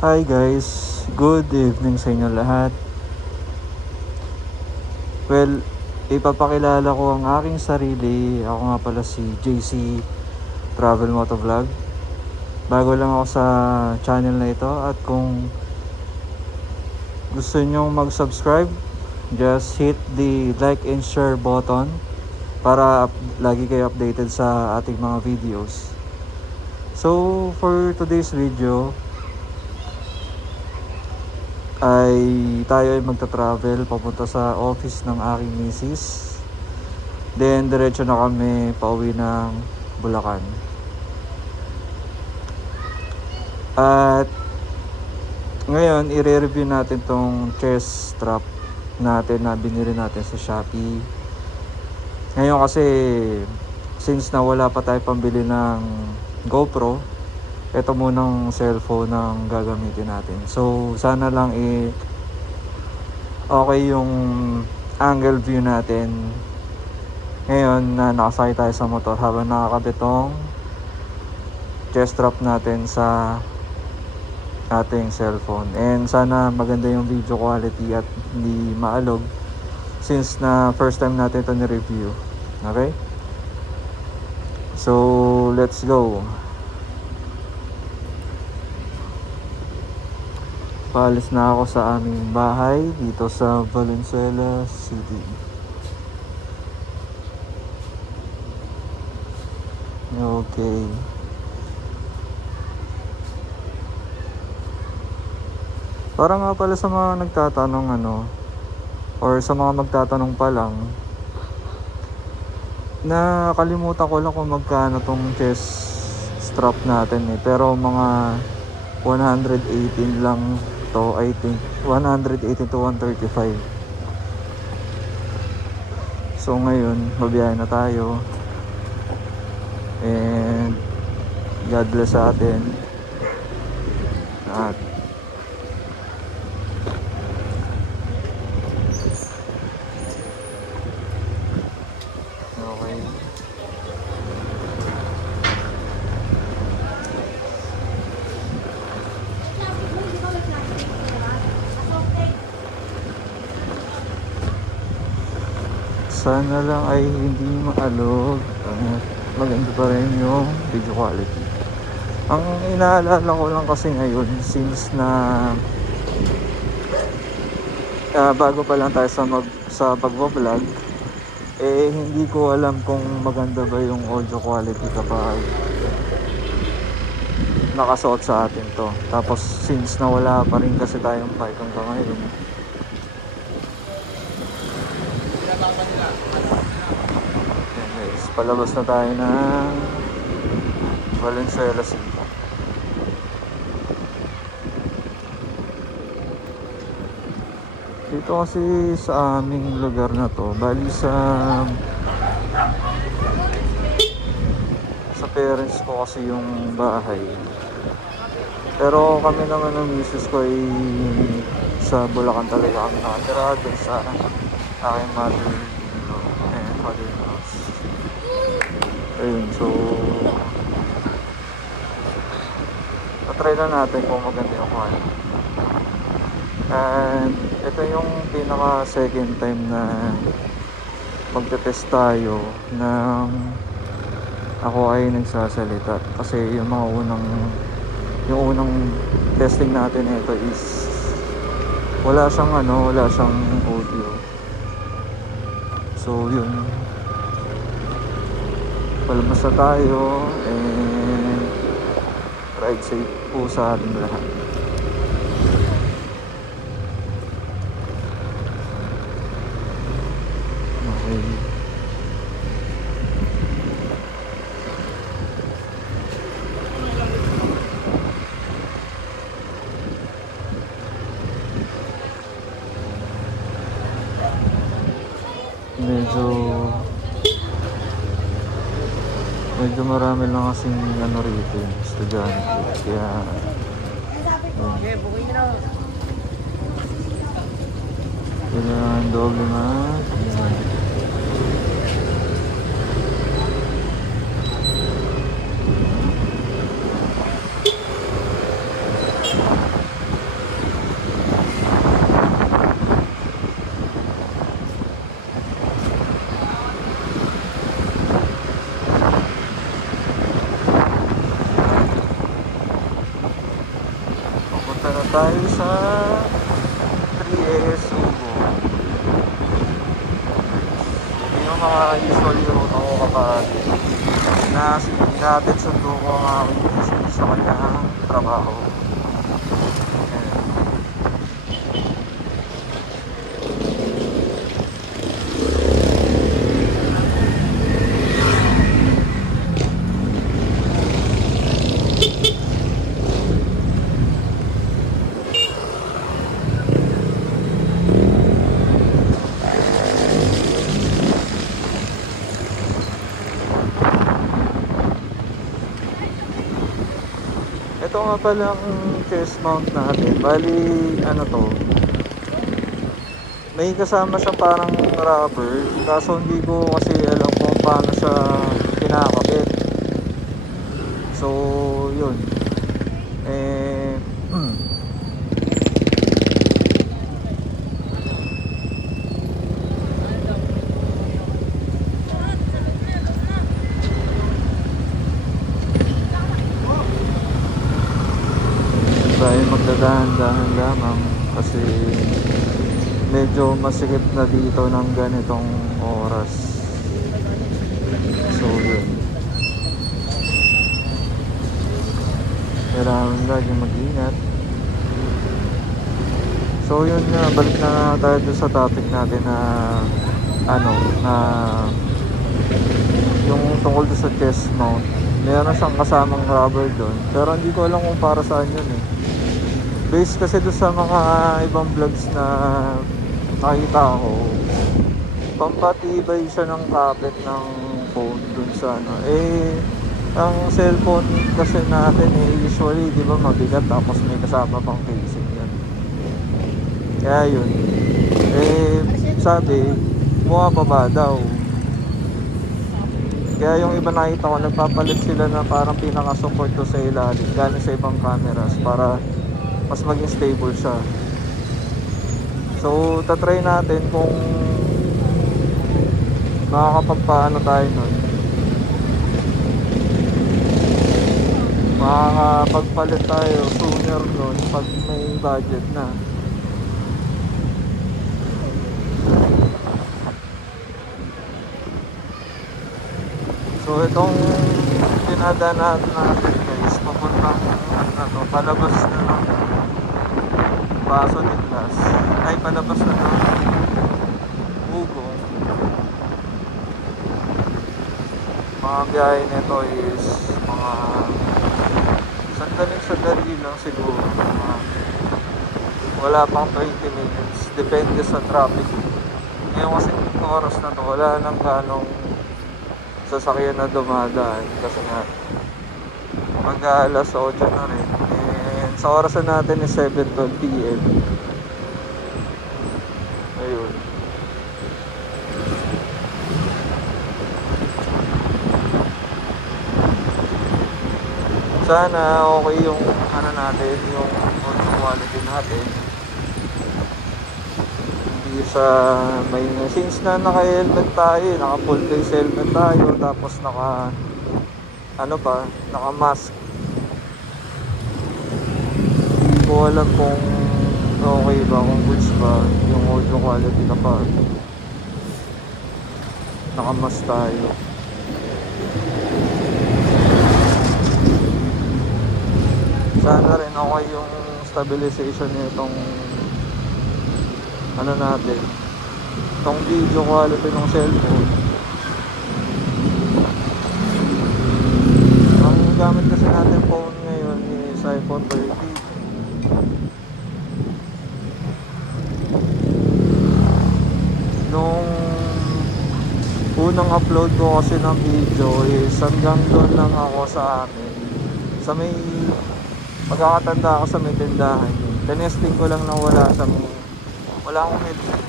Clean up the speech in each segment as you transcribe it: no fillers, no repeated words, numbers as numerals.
Hi guys, good evening sa inyo lahat. Well, ipapakilala ko ang aking sarili. Ako nga pala si JC Travel Motovlog. Bago lang ako sa channel na ito at kung gusto nyong mag-subscribe, just hit the like and share button para lagi kayo updated sa ating mga videos. So, for today's video ay tayo ay magta-travel papunta sa office ng aking misis. Then diretso na kami pauwi ng Bulacan. At ngayon i-review natin tong chest strap natin na binili natin sa Shopee. Ngayon kasi since na wala pa tayo pambili ng GoPro, ito munang cellphone ang gagamitin natin. So sana lang okay yung angle view natin ngayon na nakasakay tayo sa motor habang nakakabit tong chest strap natin sa ating cellphone. And sana maganda yung video quality at hindi maalog since na first time natin ito ni-review. Okay? So let's go. Paalis na ako sa aming bahay dito sa Valenzuela City. Okay. Para nga pala sa mga nagtatanong or sa mga magtatanong pa lang, nakalimutan ko lang kung magkano tong chest strap natin pero mga 118 lang to, I think 180 to 135. So ngayon mabiyahe na tayo and God bless sa atin at okay. Sana lang ay hindi maalog. Maganda pa rin yung video quality. Ang inaalala ko lang kasi ngayon since na bago pa lang tayo sa pagbo-vlog, hindi ko alam kung maganda ba yung audio quality kapag nakasuot sa atin to. Tapos since na wala pa rin kasi tayong bike hanggang ngayon, palabas na tayo ng Valenzuela City. Dito kasi sa aming lugar na to, bali sa parents ko kasi yung bahay. Pero kami naman ng misis ko ay sa Bulacan talaga kami nakatira dun sa aking mother-in-law and father-in-law. Ayun, so patry na natin kung maganda yung quality. And ito yung pinaka second time na magte-test tayo ng ako ay nagsasalita kasi yung unang testing natin ito is wala siyang audio. So yun, palabas na tayo and ride safe po sa ating lahat. Okay. Medyo marami lang kasing rito yung estudyante, kaya kailangan doble na tayo sa 3S Ugo. Hindi yung mga usually route ako kapag natin sundo ko ang aking business sa kanyang trabaho. Ito nga pala ang chest mount natin. Bali, ano to? May kasama siya parang rubber. Kaso hindi ko kasi alam kung paano siya kinakabit. So, yun. Tayo magdadahan-dahan lamang kasi medyo masikip na dito ng ganitong oras. So yun, kailangan lagi mag-ingat. So yun nga, balik na tayo dun sa topic natin na na yung tungkol sa chest mount. Meron siyang kasamang rubber doon, pero hindi ko alam kung para saan yun eh. Based kasi doon sa mga ibang vlogs na nakita ko, pampatibay siya ng kapit ng phone dun sa ang cellphone kasi natin usually di ba mabigat tapos may kasama pang casing yan. Kaya yun, sabi bumababa daw. Kaya yung iba nakita ko, nagpapalit sila na parang pinaka-support to sa ilalim galing sa ibang cameras para mas maging stable siya. So, tatry natin kung makakapagpaano tayo nun. Makakapagpalit tayo sooner nun pag may budget na. So, itong dinadaan natin guys, papuntang palabas na ng Paso de Blas. Ay, palabas na ng Ugo. Mga biyahe nito is mga sandali lang siguro. Wala pang 20 minutes. Depende sa traffic. Ngayon kasi yung oras na to, wala nang ganong sasakyan na dumadaan. Kasi nga, mag-aalas 8 na rin. Sa orasan natin is 7:12 PM. Ayun. Sana okay yung natin, yung audio quality natin. Hindi sa may since na naka-helmet tayo, naka full face helmet tayo, tapos naka-mask. Ko alam kung okay ba, kung goods ba yung audio quality kapag nakamas tayo. Sana rin okay yung stabilization nitong natin, itong video quality ng cellphone. Ang gamit kasi natin phone ngayon is iPhone 13. Nung unang upload ko kasi ng video is hanggang doon lang ako sa amin. Sa may pagkakatanda ako sa may tindahan. Tinesting ko lang na wala akong headset.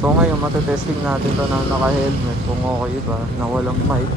So ngayon matetesting natin to na naka-helmet kung okay ba, na walang mic.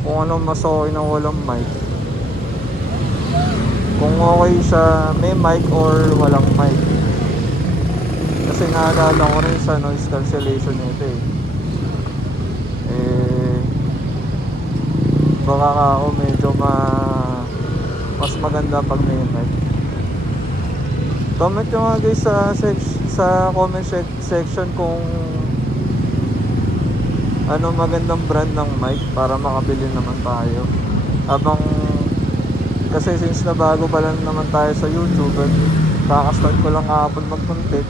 Kung ano mas okay na walang mic. Kung okay siya may mic or walang mic. Kasi naalala ko rin sa noise cancellation nito baka ako medyo Mas maganda pag may mic. Comment nyo nga guys sa comment section kung ano magandang brand ng mic para makabili naman tayo. Habang kasi since na bago pa lang naman tayo sa YouTube at kakastart ko lang kahapon mag-content.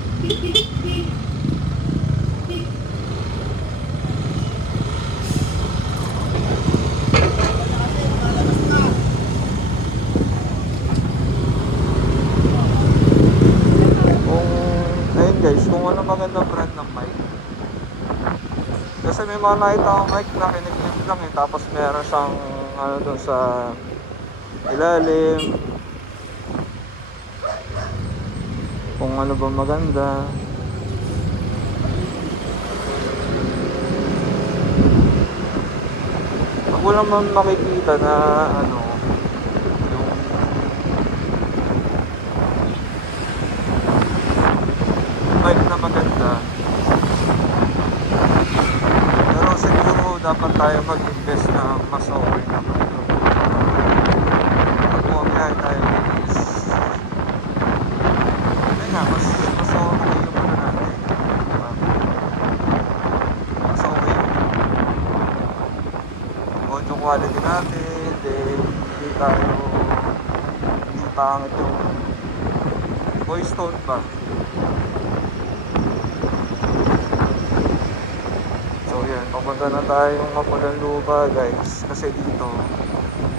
Ayun guys, kung ano magandang brand ng mic. Kasi may mga nakita akong mic na kiniklip lang eh, tapos meron siyang ano dun sa ilalim, kung ano ba maganda. Pag wala man makikita na ano, yung mic na maganda, pero siguro dapat tayo mag-invest na mas okay na mic. Pag bumabiyahe tayo guys, ayun nga, mas okay yung ano natin, diba? Mas okay yung audio quality natin, then hindi pangit yung voice tone ba. So yan, papunta na tayong Mapulang Lupa guys, kasi dito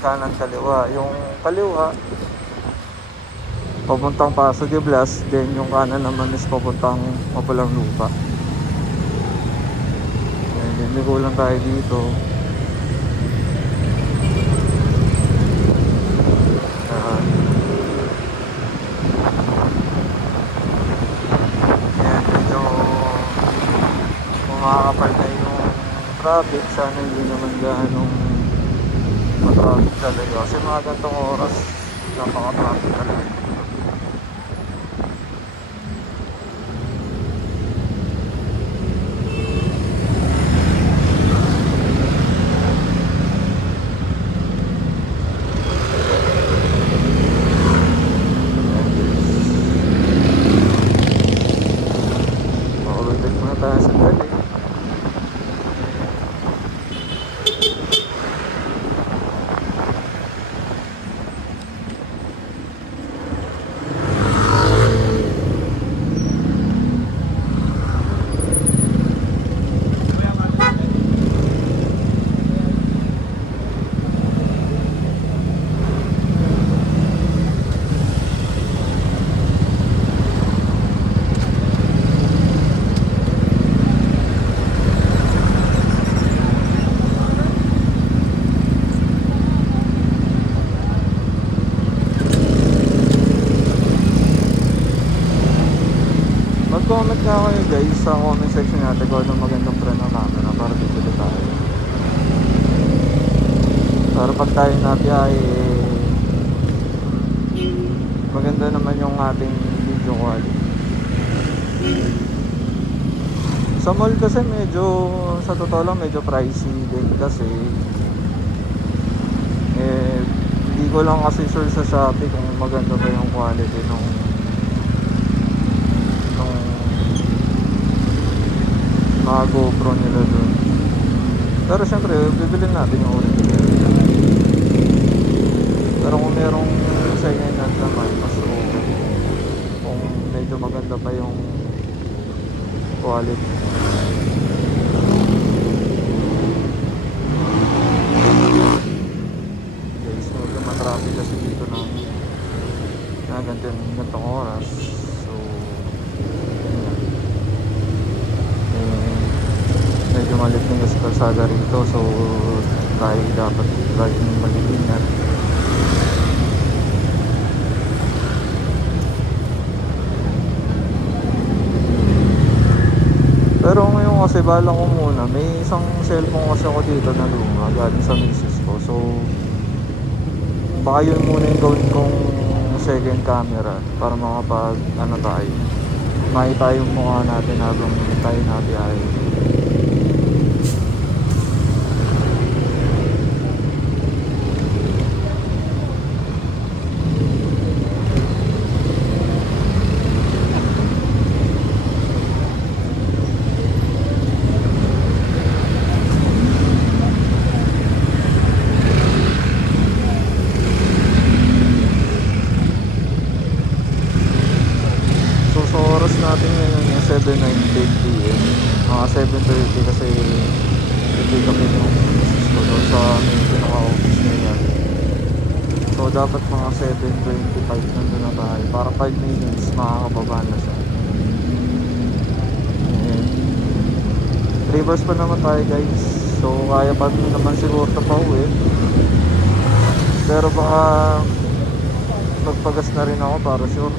kanan kaliwa, yung kaliwa papuntang Paso de Blas, then yung kanan naman is papuntang Mapulang Lupa. Hindi lang tayo dito. Yan, medyo kumakapal na yung traffic. Sana hindi naman ganong matraffic talaga, kasi mga gantong oras napaka-traffic talaga. Makulitin muna tayo sa dali. Mag-comment nga kayo guys sa comment section natin kung anong magandang brand ng camera para bibili tayo. Para pag tayo nabiyahe, maganda naman yung ating video quality. Sa mall kasi medyo, sa totoo lang, medyo pricey din kasi hindi ko lang kasi sure sa Shopee kung maganda ba yung quality nung mga GoPro nila dun. Pero syempre bibilin natin yung original. Pero kung merong second hand naman, mas okay kung medyo maganda pa yung quality. Guys, medyo matraffic kasi dito ng gantong oras. So medyo malit ng kalsada rito, so tayo dapat laging mag-ingat. Pero ngayon kasi bala ko muna, may isang cellphone kasi ako dito na luma galing sa misis ko, so baka yun muna yung gawin kong second camera para makapag ano tayo, makita yung mukha natin habang tayo nabiyahe. So oras natin ngayon yung 7:19 PM. Mga 7:30 kasi pipick upin yung misis ko doon sa may pinaka-office niya yan. So dapat mga 7:25 nandun na tayo. Para 5 minutes makakababa na siya. And 3 hours pa naman tayo guys. So kaya pa din naman siguro na pauwi. Pero baka magpagas na rin ako para sure.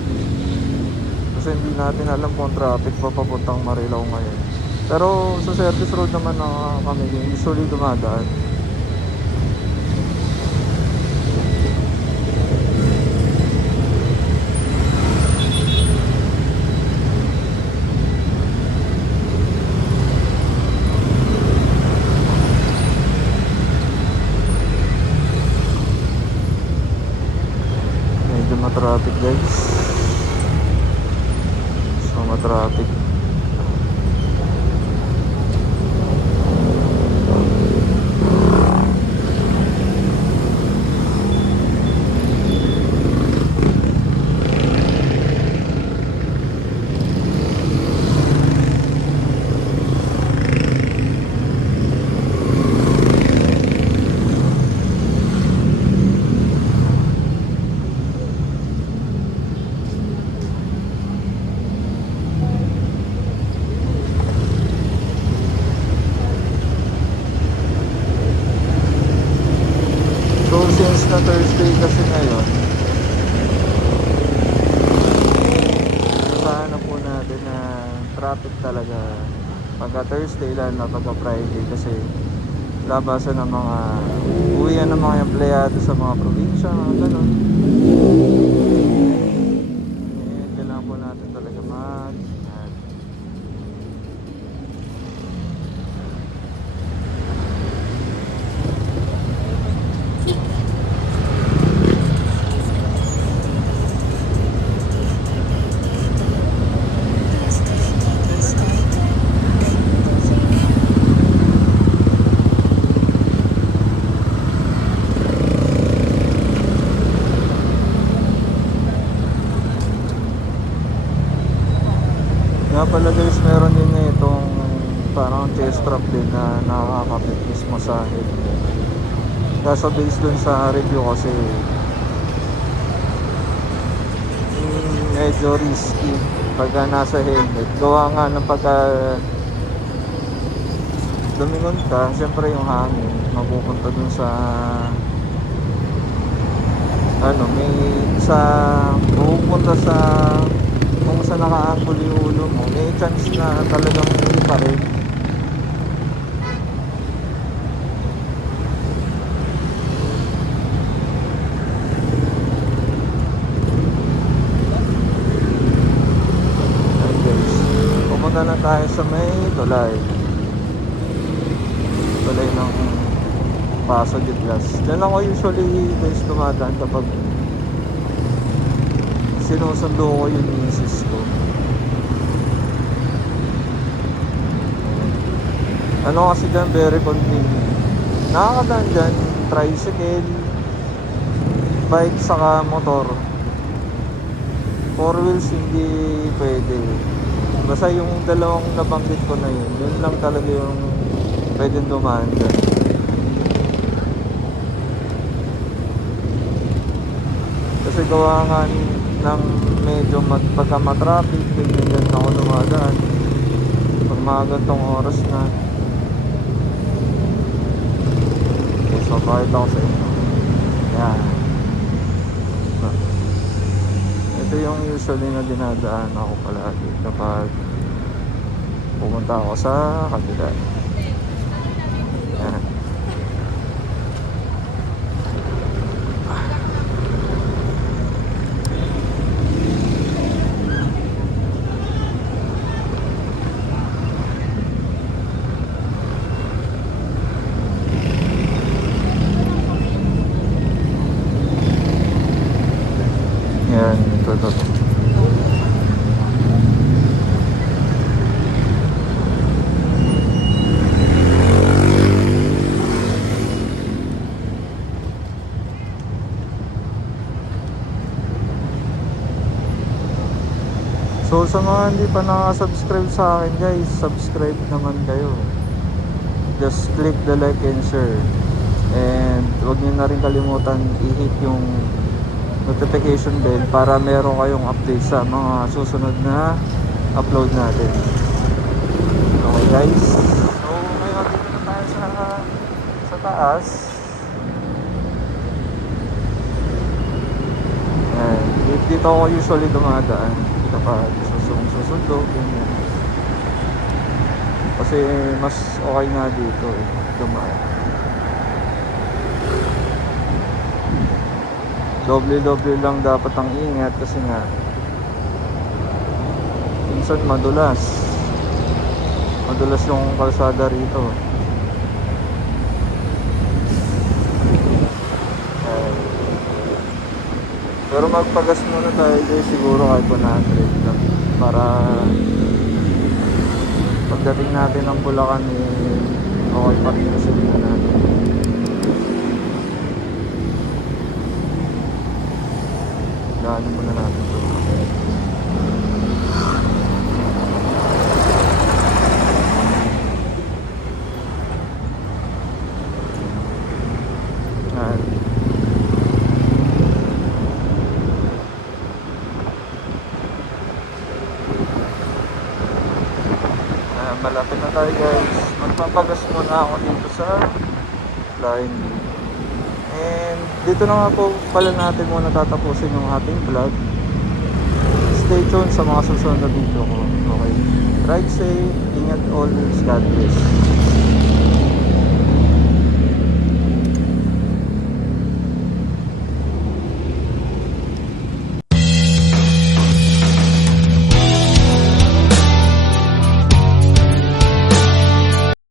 Kasi hindi natin alam kung traffic pa papuntang Marilao ngayon. Pero sa service road naman na kami usually dumadaan. Medyo matraffic guys. So matraffic. So since na Thursday kasi ngayon, sana po natin na traffic talaga pagka Thursday lang na pagka Friday kasi labasan ng mga uwian ng mga empleyado sa mga probinsya, mga ganun. Eh, kailangan po natin talaga mag-ingat. Nga pala guys, meron din na itong parang chest strap din na nakakapit mismo sa head. Kaso based dun sa review kasi medyo risky pagka nasa helmet. Gawa nga ng pagka lumingon ka, siyempre yung hangin mapupunta dun sa ano, may sa pupunta sa kung saan naka-angle yung ulo mo, may chance na talagang hindi pa rin. Ayun guys, pumunta na tayo sa may tulay ng Paso de Blas. Diyan ako usually guys dumadaan kapag sinusundo ko yung misis ko. Ano kasi dyan, very convenient. Nakakadaan dyan, tricycle, bike, saka motor. 4 wheels hindi pwede. Basta yung dalawang nabanggit ko na yun lang talaga yung pwedeng dumaan dyan. Kasi gawa nga ng medyo pagka matraffic, ganyan ako dumadaan pag mga gantong oras na. Okay, so pakita ko sa inyo. Yan, ito yung usually na dinadaan ako palagi kapag pumunta ako sa kabila. Yan. Yan, ito. So sa mga hindi pa nakaka-subscribe sa akin guys, subscribe naman kayo. Just click the like and share. And huwag niyo na rin kalimutan i-hit yung notification bell para meron kayong update sa mga susunod na upload natin. Okay guys. So ngayon dito na tayo sa taas. And dito ako usually dumadaan kapag susundo ganyan. Kasi mas okay nga dito dumaan. Doble lang dapat ang ingat kasi nga minsan madulas yung kalsada rito. Pero magpagas muna tayo guys, siguro kahit 100 lang para pagdating natin ng Bulacan okay pa rin kasi dito natin. Daanin muna natin ito. Malapit na tayo guys. Magpapagas muna ako dito sa line B. And dito na nga po pala natin muna tatapusin yung ating vlog. Stay tuned sa mga susunod na video ko. Okay. Ride safe. Ingat always. God bless.